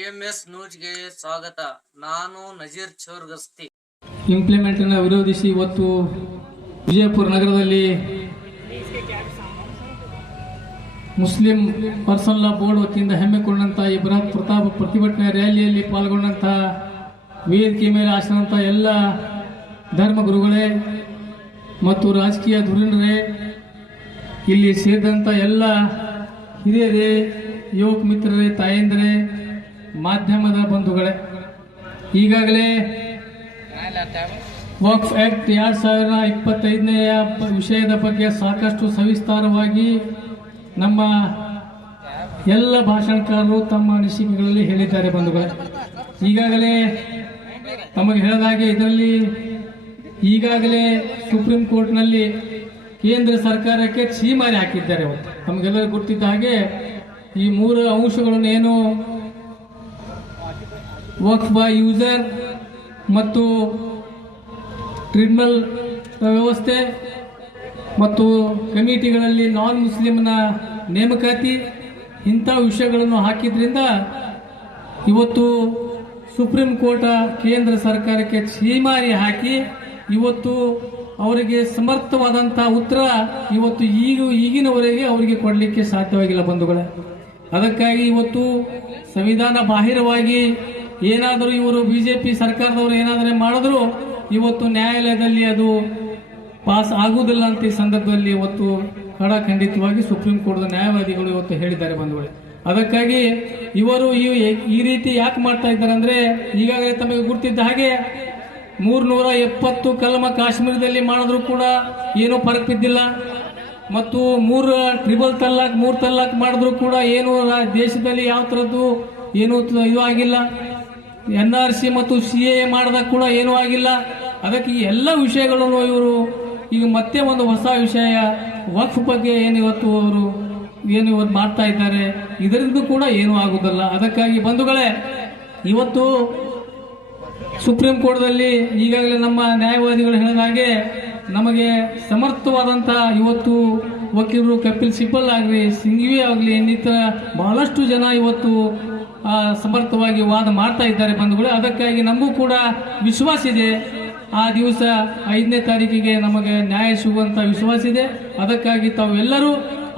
TMS ನ್ಯೂಸ್ಗೆ ಸ್ವಾಗತ. ನಾನು ನಜೀರ್ ಚೋರ್ಗಸ್ತಿ. ಇಂಪ್ಲಿಮೆಂಟ್ ಅನ್ನು ವಿರೋಧಿಸಿ ಇವತ್ತು ವಿಜಯಪುರ ನಗರದಲ್ಲಿ ಮುಸ್ಲಿಂ ಪರ್ಸನಲ್ ಲಾ ಬೋರ್ಡ್ ವತಿಯಿಂದ ಹಮ್ಮಿಕೊಂಡಂತಹ ಈ ಬೃಹತ್ ಪ್ರತಿಭಟನಾ ರ್ಯಾಲಿಯಲ್ಲಿ ಪಾಲ್ಗೊಂಡಂತಹ ವೇದಿಕೆ ಮೇಲೆ ಆಶ್ರಂತ ಎಲ್ಲ ಧರ್ಮಗುರುಗಳೇ ಮತ್ತು ರಾಜಕೀಯ ಧುರೀಣರೇ, ಇಲ್ಲಿ ಸೇರಿದಂಥ ಎಲ್ಲ ಹಿರಿಯರೇ, ಯುವಕ ಮಿತ್ರರೇ, ತಾಯಂದಿರೇ, ಮಾಧ್ಯಮದ ಬಂಧುಗಳೇ, ಈಗಾಗಲೇ ವಕ್ಫ್ ಆಕ್ಟ್ 2025 ವಿಷಯದ ಬಗ್ಗೆ ಸಾಕಷ್ಟು ಸವಿಸ್ತಾರವಾಗಿ ನಮ್ಮ ಎಲ್ಲ ಭಾಷಣಕಾರರು ತಮ್ಮ ಅನಿಸಿಕೆಗಳಲ್ಲಿ ಹೇಳಿದ್ದಾರೆ ಬಂಧುಗಳೇ. ಈಗಾಗಲೇ ತಮಗೆ ಹೇಳಿದಾಗೆ ಇದರಲ್ಲಿ ಈಗಾಗಲೇ ಸುಪ್ರೀಂ ಕೋರ್ಟ್ನಲ್ಲಿ ಕೇಂದ್ರ ಸರ್ಕಾರಕ್ಕೆ ಛೀಮಾರಿ ಹಾಕಿದ್ದಾರೆ. ತಮಗೆಲ್ಲರಿಗೂ ಗೊತ್ತಿದ್ದ ಹಾಗೆ ಈ 3 ಅಂಶಗಳನ್ನು ಏನು ವಕ್ಫ್ ಬೈ ಯೂಸರ್ ಮತ್ತು ಟ್ರಿಬ್ಯುನಲ್ ವ್ಯವಸ್ಥೆ ಮತ್ತು ಕಮಿಟಿಗಳಲ್ಲಿ ನಾನ್ ಮುಸ್ಲಿಮ್ನ ನೇಮಕಾತಿ ಇಂಥ ವಿಷಯಗಳನ್ನು ಹಾಕಿದ್ರಿಂದ ಇವತ್ತು ಸುಪ್ರೀಂ ಕೋರ್ಟ್ ಕೇಂದ್ರ ಸರ್ಕಾರಕ್ಕೆ ಛೀಮಾರಿ ಹಾಕಿ ಇವತ್ತು ಅವರಿಗೆ ಸಮರ್ಥವಾದಂಥ ಉತ್ತರ ಇವತ್ತು ಈಗಿನವರೆಗೆ ಅವರಿಗೆ ಕೊಡಲಿಕ್ಕೆ ಸಾಧ್ಯವಾಗಿಲ್ಲ ಬಂಧುಗಳೇ. ಅದಕ್ಕಾಗಿ ಇವತ್ತು ಸಂವಿಧಾನ ಬಾಹಿರವಾಗಿ ಏನಾದರೂ ಇವರು ಬಿಜೆಪಿ ಸರ್ಕಾರದವರು ಏನಾದರೂ ಮಾಡಿದ್ರು ಇವತ್ತು ನ್ಯಾಯಾಲಯದಲ್ಲಿ ಅದು ಪಾಸ್ ಆಗುವುದಿಲ್ಲ ಅಂತ ಈ ಸಂದರ್ಭದಲ್ಲಿ ಇವತ್ತು ಖಂಡಿತವಾಗಿ ಸುಪ್ರೀಂ ಕೋರ್ಟ್ನ ನ್ಯಾಯವಾದಿಗಳು ಇವತ್ತು ಹೇಳಿದ್ದಾರೆ ಬಂಧುಗಳೇ. ಅದಕ್ಕಾಗಿ ಇವರು ಈ ರೀತಿ ಯಾಕೆ ಮಾಡ್ತಾ ಇದ್ದಾರೆ ಅಂದ್ರೆ, ಈಗಾಗಲೇ ತಮಗೆ ಗುರ್ತಿದ್ದ ಹಾಗೆ 370 ಕಲಮ ಕಾಶ್ಮೀರದಲ್ಲಿ ಮಾಡಿದ್ರು ಕೂಡ ಏನೂ ಫರಕ್ ಬಿದ್ದಿಲ್ಲ. ಮತ್ತು 3 ತಲಾಕ್ ಮಾಡಿದ್ರು ಕೂಡ ಏನು ದೇಶದಲ್ಲಿ ಯಾವ ಥರದ್ದು ಏನೂ ಇದು ಆಗಿಲ್ಲ. NRC ಮತ್ತು CAA ಮಾಡಿದಾಗ ಕೂಡ ಏನೂ ಆಗಿಲ್ಲ. ಅದಕ್ಕೆ ಈ ಎಲ್ಲ ವಿಷಯಗಳನ್ನು ಇವರು ಈಗ ಮತ್ತೆ ಒಂದು ಹೊಸ ವಿಷಯ ವಕ್ಫ್ ಬಗ್ಗೆ ಇವತ್ತು ಮಾಡ್ತಾ ಇದ್ದಾರೆ. ಇದರಿಂದ ಕೂಡ ಏನೂ ಆಗುವುದಿಲ್ಲ. ಅದಕ್ಕಾಗಿ ಬಂಧುಗಳೇ, ಇವತ್ತು ಸುಪ್ರೀಂ ಕೋರ್ಟ್ದಲ್ಲಿ ಈಗಾಗಲೇ ನಮ್ಮ ನ್ಯಾಯವಾದಿಗಳು ಹೇಳಿದ ಹಾಗೆ ನಮಗೆ ಸಮರ್ಥವಾದಂಥ ಇವತ್ತು ವಕೀಲರು ಕಪಿಲ್ ಸಿಬಲ್ ಆಗಲಿ, ಸಿಂಘವಿ ಆಗಲಿ, ಇನ್ನಿತರ ಬಹಳಷ್ಟು ಜನ ಇವತ್ತು ಸಮರ್ಥವಾಗಿ ವಾದ ಮಾಡ್ತಾ ಇದ್ದಾರೆ ಬಂಧುಗಳೇ. ಅದಕ್ಕಾಗಿ ನಮಗೂ ಕೂಡ ವಿಶ್ವಾಸ ಇದೆ, ಆ ದಿವಸ 5ನೇ ತಾರೀಕಿಗೆ ನಮಗೆ ನ್ಯಾಯ ಸಿಗುವಂಥ ವಿಶ್ವಾಸ ಇದೆ. ಅದಕ್ಕಾಗಿ ತಾವೆಲ್ಲರೂ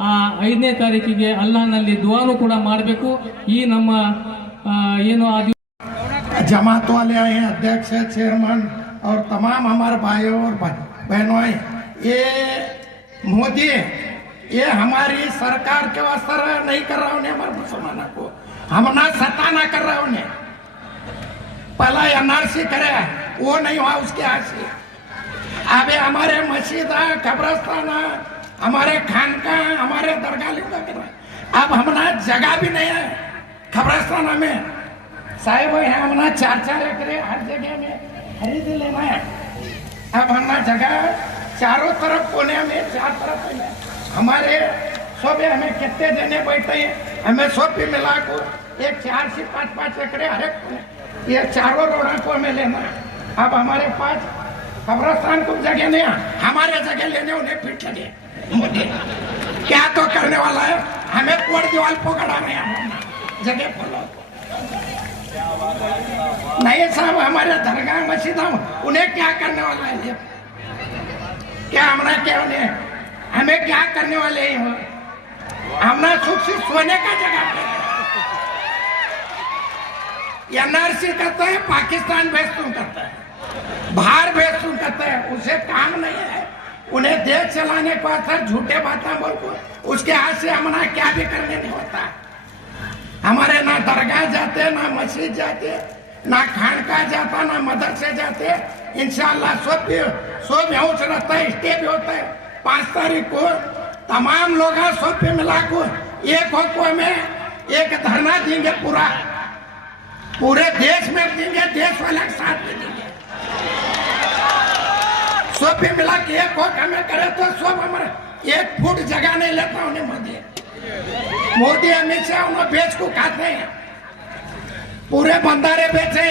ಆ 5ನೇ ತಾರೀಕಿಗೆ ಅಲ್ಲಾಹನಲ್ಲಿ ದುಆನು ಕೂಡ ಮಾಡಬೇಕು. ಈ ನಮ್ಮ ಏನು जमात वाले आए हैं, अध्यक्ष है, चेयरमैन और तमाम हमारे भाइयों और बहनों आए. ये मोदी ये हमारी सरकार के वास्ते नहीं कर रहा उन्हें, हमारे मुसलमानों को हम ना सताना कर रहा उन्हें. पहला NRC करे वो नहीं हुआ उसके हाथ से. अभी हमारे मस्जिद कब्रस्तान हमारे खानका हमारे दरगाह लिखा कर रहे. अब हमारा जगह भी नहीं है कब्रस्तान में साहिब है, हमारा 4-4 एकड़ हर जगह में खरीद लेना है. अब हमारा जगह चारों तरफ कोने में 4 तरफ है. हमारे सोबे हमें कितने देने बैठे हैं, हमें सोबे मिला को 4 से 5 एकड़ हर एक कोने, ये चारों रोड़ा को हमें लेना है. अब हमारे पास कब्रस्तान को जगह नहीं है, हमारे जगह लेने उन्हें पीठ लगे. मोदी क्या तो करने वाला है, हमें कोर्ट दीवार पकड़ाना है, जगह खोलो नहीं साहब. हमारे दरगाह मस्जिद उन्हें क्या करने वाला है, क्या हमारा क्या उन्हें हमें क्या करने वाले हैं. हमारा सुख से सोने का जगह पे NRC करता है, पाकिस्तान भेजतूं करता है, बाहर भेजतूं करता है. उसे काम नहीं है, उन्हें देश चलाने को आता है. झूठे बातें बोल को उसके हाथ से हमारा क्या भी करने नहीं होता. हमारे ना दरगाह जाते, ना मस्जिद जाते, ना खानका जाता, ना मदरसे जाते. इंशाअल्लाह सब यहाँ रहता है, स्टे भी होता है. 5 तारीख को तमाम लोग सब पे मिला को एक होको में एक धरना देंगे, पूरे देश में देंगे, देश वाले के साथ में देंगे. सब पे मिला के एक होक हमें करे तो सब हमारे 1 फुट जगह नहीं लेता उन्हें मोदी हमेशा उन्हें बेच को खाते हैं. पूरे बंदारे बेचे,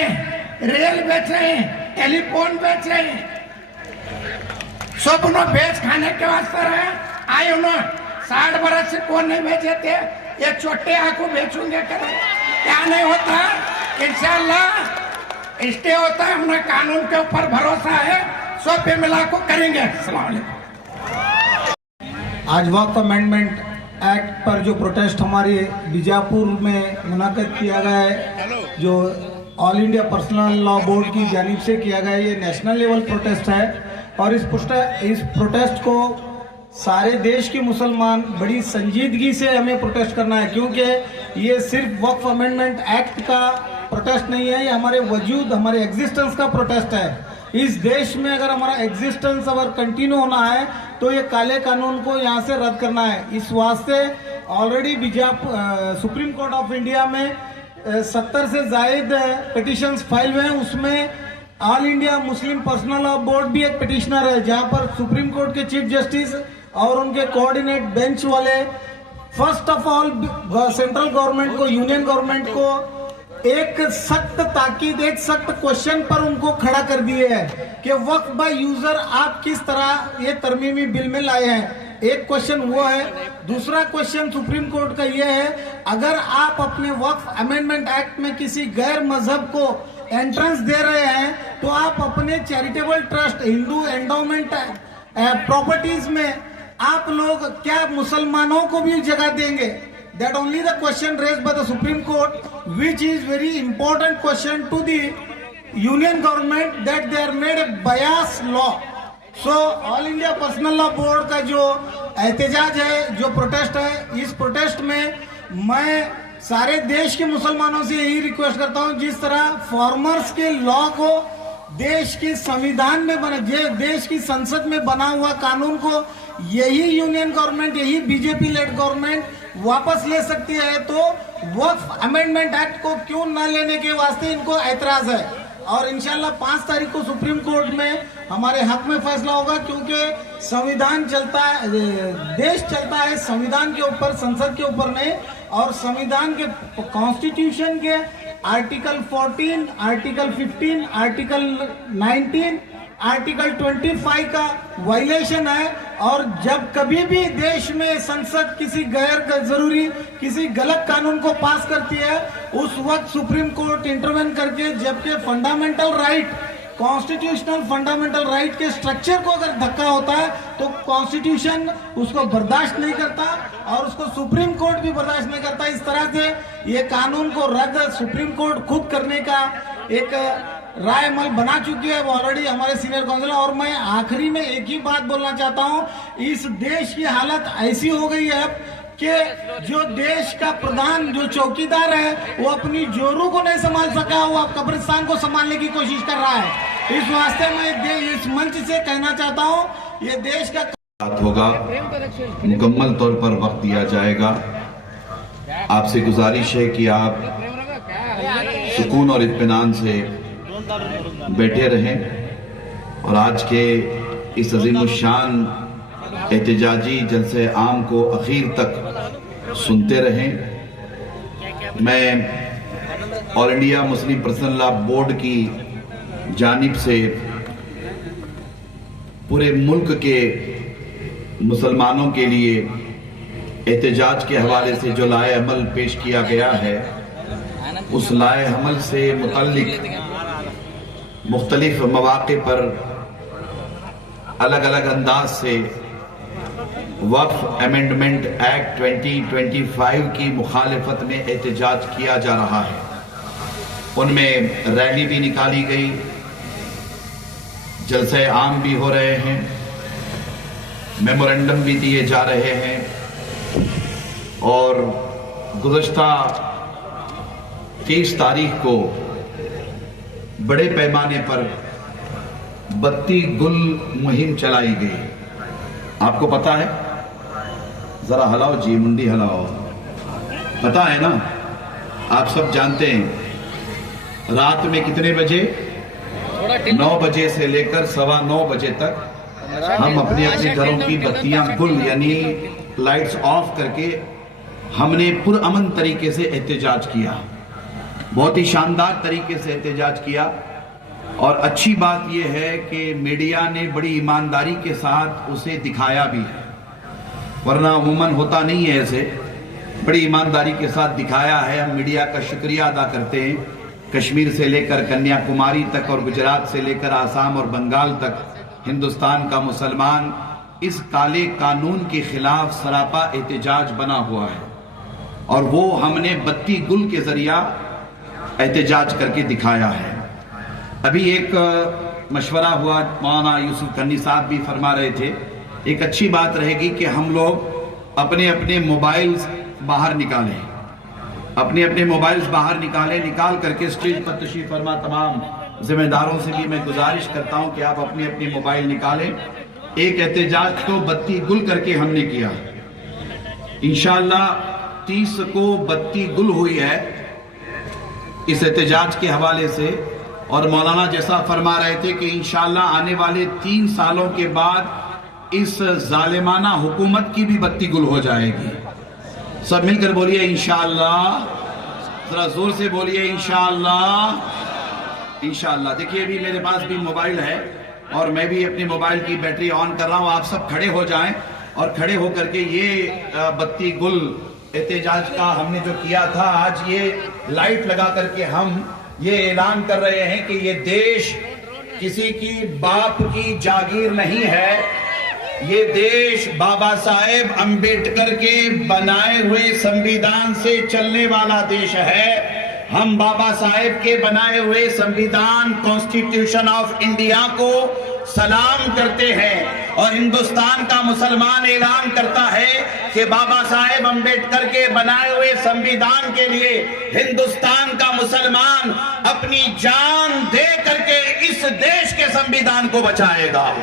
रेल बेचे, टेलीफोन बेचे, सब उन्हें बेच खाने के वास्ते रहे. आए उन्हें 60 बरस से कौन नहीं बेचे थे, ये छोटे आंखों बेचूंगे क्या नहीं होता. इंशाल्लाह स्टे होता है, हमारा कानून के ऊपर भरोसा है, सब पे मिला को करेंगे। अस्सलाम वालेकुम। आज वक्फ अमेंडमेंट एक्ट पर जो प्रोटेस्ट हमारे बीजापुर में मुनाकिद किया गया है, जो all India personal law board की जानिब से किया गया है, ये नेशनल लेवल प्रोटेस्ट है। और इस प्रोटेस्ट को सारे देश के मुसलमान बड़ी संजीदगी से हमें प्रोटेस्ट करना है, क्योंकि ये सिर्फ वक्फ अमेंडमेंट एक्ट का प्रोटेस्ट नहीं है, ये हमारे वजूद, हमारे एग्जिस्टेंस का प्रोटेस्ट है। इस देश में अगर हमारा एग्जिस्टेंस अगर कंटिन्यू होना है तो ये काले कानून को यहाँ से रद्द करना है। इस वास्ते already supreme court of India में 70 से जायद पिटिशंस फाइल हुए हैं। उसमें all India Muslim personal law board भी एक पिटिशनर है, जहां पर सुप्रीम कोर्ट के चीफ जस्टिस और उनके कोऑर्डिनेट बेंच वाले first of all central government को, यूनियन गवर्नमेंट को एक सख्त ताकीद, एक सख्त क्वेश्चन पर उनको खड़ा कर दिए है कि वक्फ बाय यूजर आप किस तरह ये तरमीमी बिल में लाए हैं। एक क्वेश्चन वो है। दूसरा क्वेश्चन सुप्रीम कोर्ट का ये है, अगर आप अपने वक्फ अमेंडमेंट एक्ट में किसी गैर मजहब को एंट्रेंस दे रहे हैं तो आप अपने charitable trust, Hindu endowment properties में आप लोग क्या मुसलमानों को भी जगह देंगे? That only the question raised by the Supreme Court, which is very important question to the union government, that they are made a bias law. So All India Personal Law Board का जो एहतजाज है, जो protest है, इस protest में मैं सारे देश के मुसलमानों से यही रिक्वेस्ट करता हूं, जिस तरह फॉर्मर्स के लॉ को देश के संविधान में बना, देश की संसद में बना हुआ कानून को यही यूनियन गवर्नमेंट, यही बीजेपी लेड गवर्नमेंट वापस ले सकती है, तो वक्फ अमेंडमेंट एक्ट को क्यों न लेने के वास्ते इनको ऐतराज है। और इंशाल्लाह 5 तारीख को सुप्रीम कोर्ट में हमारे हक में फैसला होगा, क्योंकि संविधान चलता है, देश चलता है संविधान के ऊपर, संसद के ऊपर नहीं। और संविधान के कॉन्स्टिट्यूशन के आर्टिकल 14, आर्टिकल 15, आर्टिकल 19, आर्टिकल 25 का वायलेशन है। और जब कभी भी देश में संसद किसी गैर जरूरी, किसी गलत कानून को पास करती है, उस वक्त सुप्रीम कोर्ट इंटरवेन करके, जबकि fundamental right, constitutional fundamental right के स्ट्रक्चर को अगर धक्का होता है तो कॉन्स्टिट्यूशन उसको बर्दाश्त नहीं करता और उसको सुप्रीम कोर्ट भी बर्दाश्त नहीं करता। इस तरह से ये कानून को रद्द सुप्रीम कोर्ट खुद करने का एक राय अमल बना चुकी है, वो ऑलरेडी हमारे सीनियर काउंसिलर। और मैं आखिरी में एक ही बात बोलना चाहता हूं, इस देश की हालत ऐसी हो गई है कि जो देश का प्रधान, जो चौकीदार है, वो अपनी जोरू को नहीं संभाल सका, वो अब कब्रिस्तान को संभालने की कोशिश कर रहा है। इस वास्ते मैं इस मंच से कहना चाहता हूं, ये देश का होगा, मुकम्मल तौर पर वक्त दिया जाएगा। आपसे गुजारिश है कि आप सुकून और इत्मीनान से बैठे रहें और आज के इस अजीमुशान एहतजाजी जलसे आम को आखिर तक सुनते रहें। मैं all India Muslim personal law board की जानिब से पूरे मुल्क के मुसलमानों के लिए एहतजाज के हवाले से जो लाए अमल पेश किया गया है, उस लाए अमल से मुतल्लिक मुख्तलिफ मौक़े पर अलग अलग अंदाज से वक्फ अमेंडमेंट एक्ट 2025 की मुखालिफत में एहतजाज किया जा रहा है। उनमें रैली भी निकाली गई, जलसे आम भी हो रहे हैं, मेमोरेंडम भी दिए जा रहे हैं। और गुज़श्ता 30 तारीख को बड़े पैमाने पर बत्ती गुल मुहिम चलाई गई। आपको पता है? जरा हिलाओ जी, मुंडी हिलाओ। पता है ना? आप सब जानते हैं रात में कितने बजे? 9 बजे से लेकर 9:15 बजे तक हम अपने अपने घरों की बत्तियां गुल यानी लाइट्स ऑफ करके हमने पुरअमन तरीके से एहतजाज किया, बहुत ही शानदार तरीके से एहतजाज किया। और अच्छी बात यह है कि मीडिया ने बड़ी ईमानदारी के साथ उसे दिखाया भी है, वरना अमूमन होता नहीं है ऐसे। बड़ी ईमानदारी के साथ दिखाया है, हम मीडिया का शुक्रिया अदा करते हैं। कश्मीर से लेकर कन्याकुमारी तक और गुजरात से लेकर आसाम और बंगाल तक हिंदुस्तान का मुसलमान इस काले कानून के खिलाफ सरापा एहतजाज बना हुआ है और वो हमने बत्ती गुल के जरिया एहतजाज करके दिखाया है। अभी एक मशवरा हुआ, मौलाना यूसुफ कन्नी साहब भी फरमा रहे थे, एक अच्छी बात रहेगी कि हम लोग अपने अपने मोबाइल्स बाहर निकालें, अपने अपने मोबाइल्स बाहर निकाल करके स्टेज पर तशरीफ फरमा तमाम जिम्मेदारों से भी मैं गुजारिश करता हूं कि आप अपने अपने मोबाइल निकालें। एक एहतजाज तो बत्ती गुल करके हमने किया, इंशाअल्लाह 30 को बत्ती गुल हुई है इस एहतजाज के हवाले से। और मौलाना जैसा फरमा रहे थे कि इंशाअल्लाह आने वाले 3 सालों के बाद इस जालिमाना हुकूमत की भी बत्ती गुल हो जाएगी। सब मिलकर बोलिए इंशाअल्लाह, जरा जोर से बोलिए इंशाअल्लाह। इंशाअल्लाह। देखिए अभी मेरे पास भी मोबाइल है और मैं भी अपनी मोबाइल की बैटरी ऑन कर रहा हूं। आप सब खड़े हो जाएं और खड़े होकर के ये बत्ती गुल एहतजाज का हमने जो किया था, आज ये लाइट लगा करके हम ये ऐलान कर रहे हैं कि ये देश किसी की बाप की जागीर नहीं है, ये देश बाबा साहेब अंबेडकर के बनाए हुए संविधान से चलने वाला देश है। हम बाबा साहेब के बनाए हुए संविधान कॉन्स्टिट्यूशन ऑफ इंडिया को सलाम करते हैं और हिंदुस्तान का मुसलमान ऐलान करता है कि बाबा साहेब अंबेडकर के बनाए हुए संविधान के लिए हिंदुस्तान का मुसलमान अपनी जान दे करके इस देश के संविधान को बचाएगा।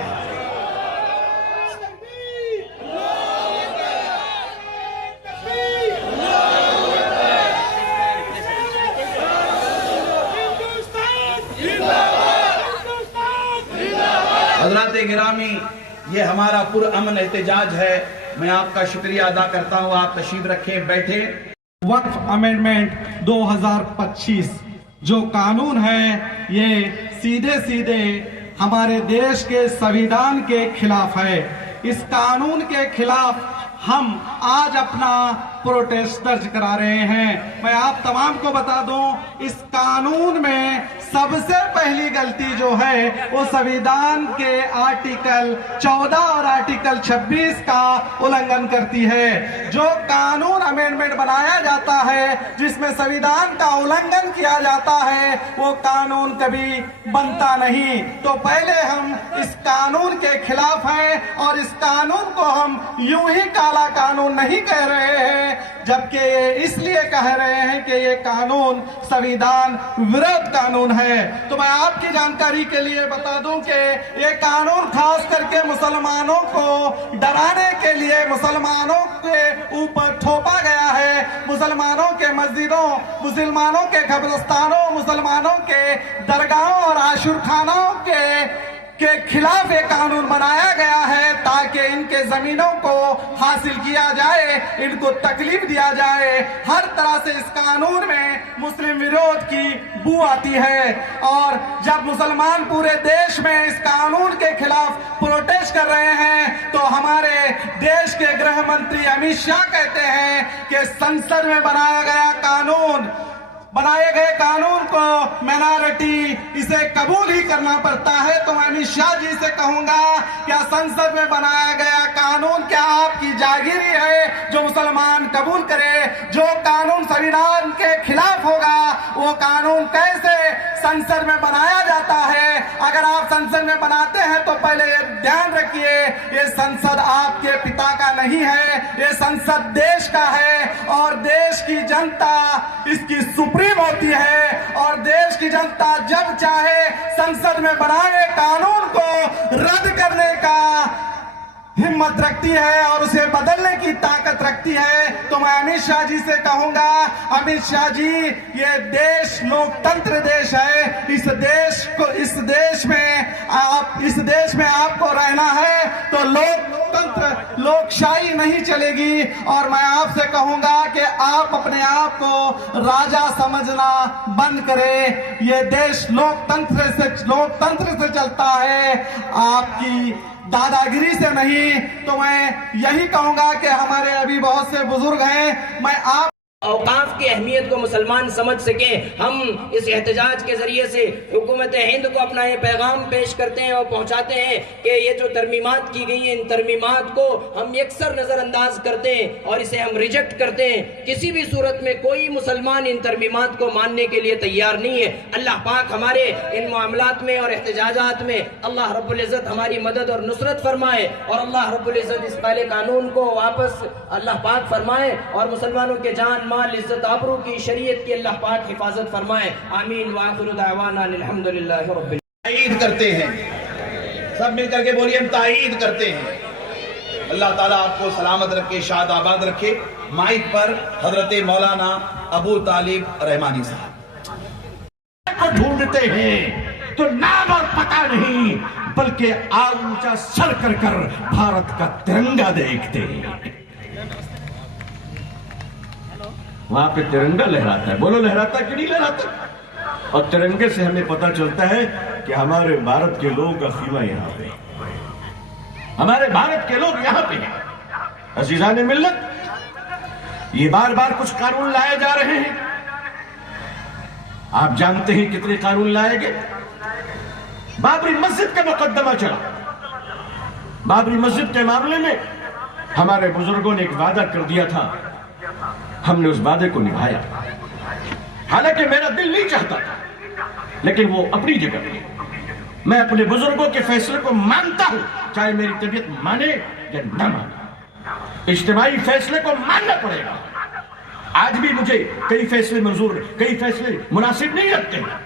हज़रात गिरामी, ये हमारा पुरअमन एहतजाज है। मैं आपका शुक्रिया अदा करता हूँ। आप तशरीफ रखें, बैठे। वक्फ अमेंडमेंट 2025 जो कानून है ये सीधे सीधे हमारे देश के संविधान के खिलाफ है। इस कानून के खिलाफ हम आज अपना प्रोटेस्ट दर्ज करा रहे हैं। मैं आप तमाम को बता दूं, इस कानून में सबसे पहली गलती जो है वो संविधान के आर्टिकल 14 और आर्टिकल 26 का उल्लंघन करती है। जो कानून अमेंडमेंट बनाया जाता है जिसमें संविधान का उल्लंघन किया जाता है वो कानून कभी बनता नहीं। तो पहले हम इस कानून के खिलाफ हैं और इस कानून को हम यूं ही काला कानून नहीं कह रहे हैं, जबकि ये इसलिए कह रहे हैं कि ये कानून संविधान विरोध कानून है। तो मैं आपकी जानकारी के लिए बता दूं कि ये कानून खास करके मुसलमानों को डराने के लिए मुसलमानों के ऊपर थोपा गया है। मुसलमानों के मस्जिदों, मुसलमानों के कब्रिस्तानों, मुसलमानों के दरगाहों और आशुरखानों के खिलाफ ये कानून बनाया गया है ताकि इनके जमीनों को हासिल किया जाए, इनको तकलीफ दिया जाए। हर तरह से इस कानून में मुस्लिम विरोध की बू आती है और जब मुसलमान पूरे देश में इस कानून के खिलाफ प्रोटेस्ट कर रहे हैं तो हमारे देश के गृह मंत्री अमित शाह कहते हैं कि संसद में बनाए गए कानून को माइनॉरिटी इसे कबूल ही करना पड़ता है। तो मैं अमित शाह जी से कहूंगा, क्या संसद में बनाया गया कानून क्या आपकी जागीरी है जो मुसलमान कबूल करे? जो कानून संविधान के खिलाफ होगा वो कानून कैसे संसद में बनाया जाता है? अगर आप संसद में बनाते हैं तो पहले ये ध्यान रखिए, ये संसद आपके पिता का नहीं है, ये संसद देश का है और देश की जनता इसकी सुप्रीम होती है और देश की जनता जब चाहे संसद में बनाए कानून को रद्द करने का हिम्मत रखती है और उसे बदलने की ताकत रखती है। तो मैं अमित शाह जी से कहूंगा, अमित शाह जी, ये देश लोकतंत्र देश है। इस देश में आपको रहना है तो लोकतंत्र लोकशाही नहीं चलेगी। और मैं आपसे कहूंगा कि आप अपने आप को राजा समझना बंद करें। ये देश लोकतंत्र से चलता है, आपकी दादागिरी से नहीं। तो मैं यही कहूंगा कि हमारे अभी बहुत से बुजुर्ग हैं, मैं आप औकाफ की अहमियत को मुसलमान समझ सकें। हम इस एहतजाज के जरिए से हुकूमत हिंद को अपना ये पैगाम पेश करते हैं और पहुंचाते हैं कि ये जो तरमीमात की गई हैं, इन तरमीमात को हम यकसर नज़रअंदाज करते हैं और इसे हम रिजेक्ट करते हैं। किसी भी सूरत में कोई मुसलमान इन तरमीमात को मानने के लिए तैयार नहीं है। अल्लाह पाक हमारे इन मामलात में और एहतजाजात में अल्लाह रब्बुल इज़्ज़त हमारी मदद और नुसरत फरमाए और अल्लाह रब्बुल इज़्ज़त इस काले कानून को वापस अल्लाह पाक फरमाए और मुसलमानों के जान माल इज्जत आबरू की शरीयत की अल्लाह पाक हिफाजत फरमाए। आमीन व आखिरु दावाना अल्हम्दुलिल्लाहि रब्बिल ताईद करते हैं, सब मिलकर के बोलिए हम ताईद करते हैं। अल्लाह ताला आपको सलामत रखे, शाद आबाद रखे। माइक पर हजरत मौलाना अबू तालिब रहमानी साहब को ढूंढते हैं तो नाम और पता नहीं, बल्कि आग ऊंचा सर कर कर भारत का तिरंगा देखते हैं। वहां पे तिरंगा लहराता है, बोलो लहराता कि नहीं लहराता? और तिरंगे से हमें पता चलता है कि हमारे भारत के लोगों का खीमा यहाँ पे, हमारे भारत के लोग यहाँ पे हैं। अजीजान मिल्लत, ये बार बार कुछ कानून लाए जा रहे हैं। आप जानते हैं कितने कानून लाए गए? बाबरी मस्जिद का मुकदमा चला। बाबरी मस्जिद के मामले में हमारे बुजुर्गों ने एक वादा कर दिया था, हमने उस वादे को निभाया। हालांकि मेरा दिल नहीं चाहता था, लेकिन वो अपनी जगह पे, मैं अपने बुजुर्गों के फैसले को मानता हूं, चाहे मेरी तबीयत माने या ना माने। इज्तिमाई फैसले को मानना पड़ेगा। आज भी मुझे कई फैसले मंजूर, कई फैसले मुनासिब नहीं लगते हैं,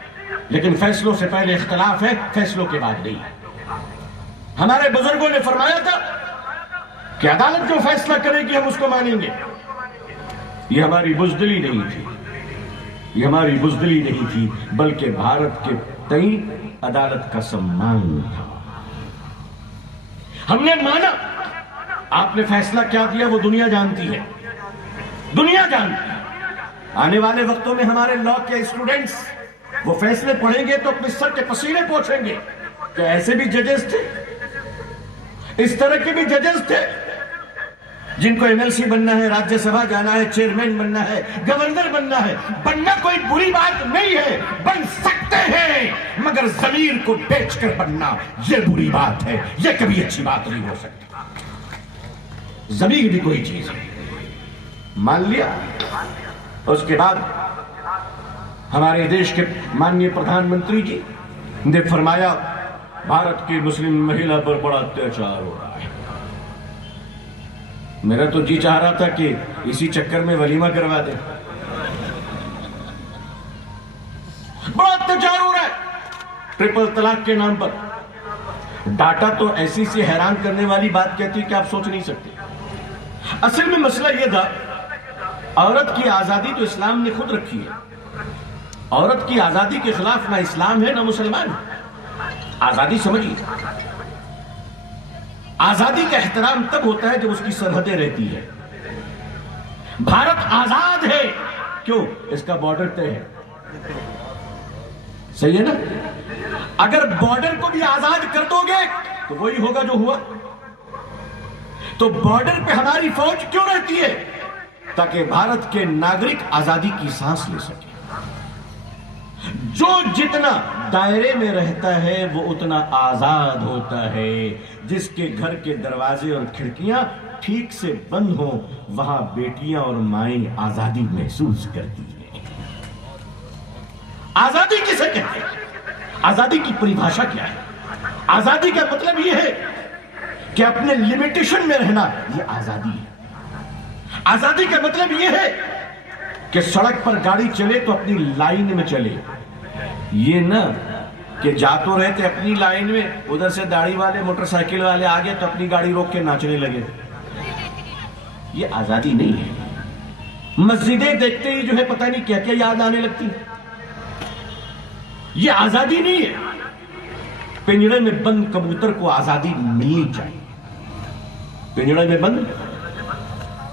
लेकिन फैसलों से पहले इख्तलाफ है, फैसलों के बाद नहीं। हमारे बुजुर्गों ने फरमाया था कि अदालत जो फैसला करेगी हम उसको मानेंगे। ये हमारी बुज़दिली नहीं थी, ये हमारी बुज़दिली नहीं थी, बल्कि भारत के तई अदालत का सम्मान था। हमने माना। आपने फैसला क्या दिया वो दुनिया जानती है, दुनिया जानती है। आने वाले वक्तों में हमारे लॉ के स्टूडेंट्स वो फैसले पढ़ेंगे तो अपने सर के पसीने पोंछेंगे कि ऐसे भी जजेस थे, इस तरह के भी जजेस थे जिनको एमएलसी बनना है, राज्यसभा जाना है, चेयरमैन बनना है, गवर्नर बनना है। बनना कोई बुरी बात नहीं है, बन सकते हैं, मगर जमीर को बेचकर बनना यह बुरी बात है, यह कभी अच्छी बात नहीं हो सकती। जमीर भी कोई चीज है। मान लिया। उसके बाद हमारे देश के माननीय प्रधानमंत्री जी ने फरमाया भारत की मुस्लिम महिला पर बड़ा अत्याचार हो रहा है। मेरा तो जी चाह रहा था कि इसी चक्कर में वलीमा करवा दे। बड़ा अत्याचार हो रहा है ट्रिपल तलाक के नाम पर। डाटा तो ऐसी सी हैरान करने वाली बात कहती है कि आप सोच नहीं सकते। असल में मसला यह था, औरत की आजादी तो इस्लाम ने खुद रखी है। औरत की आजादी के खिलाफ ना इस्लाम है ना मुसलमान। आजादी समझिए, आजादी का एहतराम तब होता है जब उसकी सरहदें रहती है। भारत आजाद है, क्यों? इसका बॉर्डर तय है। सही है ना? अगर बॉर्डर को भी आजाद कर दोगे तो वही होगा जो हुआ। तो बॉर्डर पे हमारी फौज क्यों रहती है? ताकि भारत के नागरिक आजादी की सांस ले सके। जो जितना दायरे में रहता है वो उतना आजाद होता है। जिसके घर के दरवाजे और खिड़कियां ठीक से बंद हो, वहां बेटियां और माएं आजादी महसूस करती हैं। आजादी किसे कहते हैं? आजादी की परिभाषा क्या है? आजादी का मतलब यह है कि अपने लिमिटेशन में रहना, यह आजादी है। आजादी का मतलब यह है कि सड़क पर गाड़ी चले तो अपनी लाइन में चले, ये ना कि जा तो रहे थे अपनी लाइन में, उधर से दाढ़ी वाले मोटरसाइकिल वाले आ गए तो अपनी गाड़ी रोक के नाचने लगे। ये आजादी नहीं है। मस्जिदें देखते ही जो है पता नहीं क्या क्या याद आने लगती है। ये आजादी नहीं है। पिंजड़े में बंद कबूतर को आजादी मिलनी चाहिए। पिंजड़े में बंद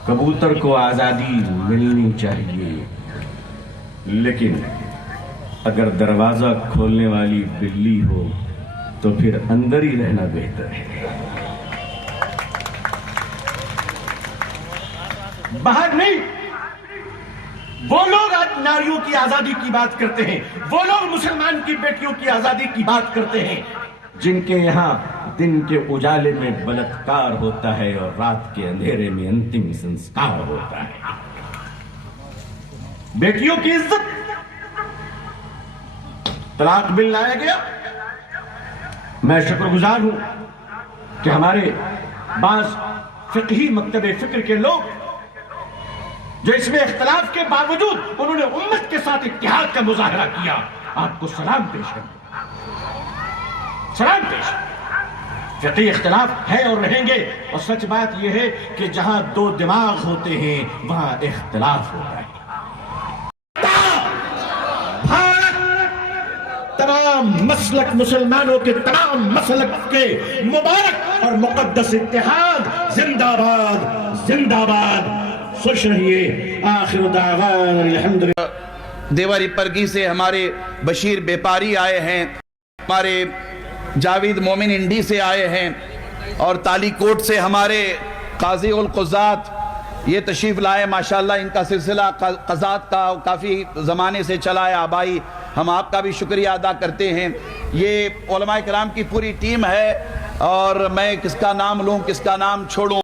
कबूतर को आजादी मिलनी चाहिए, लेकिन अगर दरवाजा खोलने वाली बिल्ली हो तो फिर अंदर ही रहना बेहतर है, बाहर नहीं। वो लोग आज नारियों की आजादी की बात करते हैं, वो लोग मुसलमान की बेटियों की आजादी की बात करते हैं, जिनके यहाँ दिन के उजाले में बलात्कार होता है और रात के अंधेरे में अंतिम संस्कार होता है। बेटियों की इज्जत, तलाक बिल लाया गया। मैं शुक्रगुजार हूं कि हमारे बास फिक़ही मकतबे फिक्र के लोग जो इसमें इख्तलाफ के बावजूद उन्होंने उम्मत के साथ इत्तेहाद का मुजाहरा किया। आपको सलाम पेश है, सलाम पेश। फिक़ही इख्तलाफ है और रहेंगे, और सच बात यह है कि जहां दो दिमाग होते हैं वहां इख्तलाफ होता है। तमाम मसलक मुसलमानों के तमाम मसलक के मुबारक और मुक़द्दस इत्तेहाद जिंदाबाद जिंदाबाद। खुश रहिए। आखिर दावाना अल्हम्दुलिल्लाह। देवरी परगी से हमारे बशीर बेपारी आए हैं, हमारे जावेद मोमिन इंडी से आए हैं, और तालीकोट से हमारे काजी उल क़ुज़ात ये तशरीफ़ लाए। माशाल्लाह इनका सिलसिला क़ज़ात का काफ़ी ज़माने से चला है आबाई। हम आपका भी शुक्रिया अदा करते हैं। ये उलमाए किराम की पूरी टीम है, और मैं किसका नाम लूँ किसका नाम छोड़ूँ।